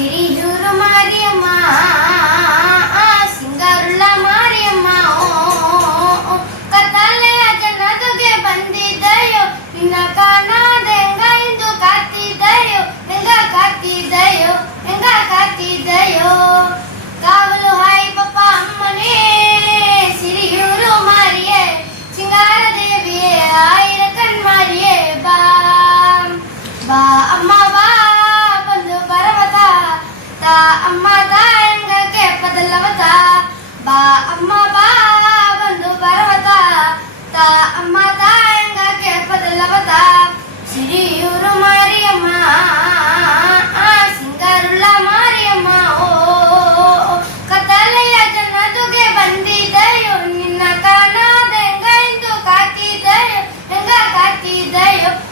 ಸಿರಿಯೂರು ಮಾರಿಯಮ್ಮ ಸಿಂಗಾರುಳ್ಳ ಮಾರಿಯಮ್ಮ ಕತ್ತಲೆಯ ಜನದುಗೆ ಬಂದಿದ್ದೆಯೋ ನಿನ್ನ ಕಾಣಾದೆಂಗ ಇಂದು ಕಾತಿದ್ದೆಯೋ ಹೆಂಗ ಕಾತಿದ್ದೆಯೋ ಹೆಂಗ ಕಾತಿದ್ದೆಯೋ ಕಾವಲು ಹಾಯಿ ಪಪ್ಪ ಅಮ್ಮನೇ ಸಿರಿಯೂರು ಮಾರಿಯೇ ಸಿಂಗಾರ ದೇವಿಯೇ ಆಯಿರ ಕಣ್ಮಾರಿಯೇ ಬಾ ಬಾ ಅಮ್ಮ ಬಾ ಬಂದು ಬರವತ ತಾ ಅಮ್ಮ ತಾಯಂಗಕ್ಕೆ ಪದಲ್ಲವತ ಬಾ ಅಮ್ಮ ಬಾ ಬಂದು ಬರವತ ತಾ ಅಮ್ಮ ತಾಯಂಗಕ್ಕೆ ಪದಲ್ಲವತ ಸಿರಿ